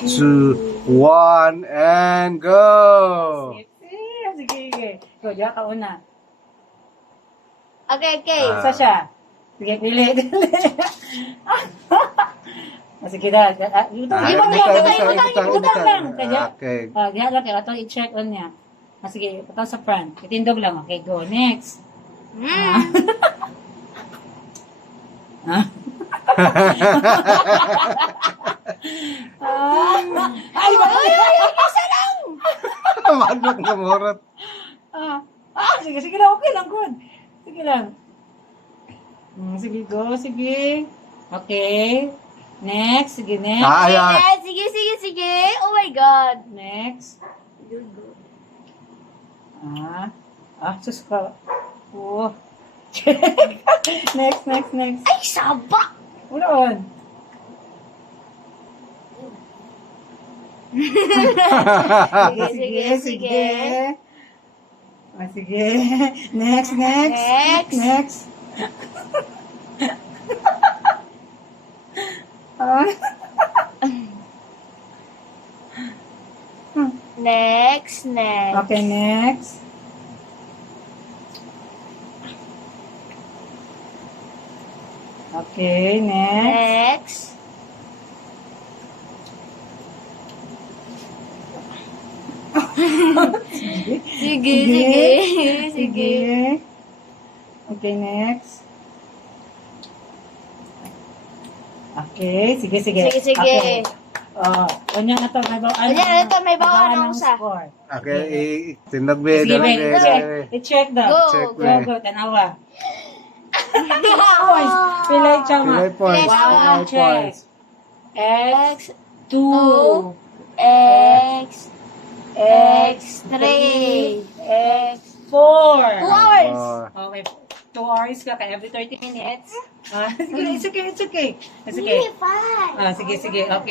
2, 1, and go! Sige, sige. Go, diya ka una. Okay. Isa siya. Sige, pili. Sige na. Ibang lang. Okay. Diya lang, kaya ito i-check on niya. Sige, ito sa front. Itindog lang. Okay, go. Next. Ay, isa lang! Madlok na morot. Sige lang, okay lang, good. Sige lang. Sige, go, sige. Okay. Next, sige, next. Ayan. Sige. Oh my God. Next. Sus ka. Oh. Next. Ay, saba! Ulan. Sige. Sige. Next. Next. Okay, next. Okay, next. Sige. Okay, next. Okay, sige. Sige. Okay. Kanya na to, may bawaan ng isa. score. Okay, tinagbe. Sige, i-check daw. Go, tanawa. Points. Pilay chama. Pilay points. Wow, check. X, 2, X3, X, 4. 2 hours. Okay, 2 hours ka every 30 minutes. It's okay. Really fun. Sige. Okay.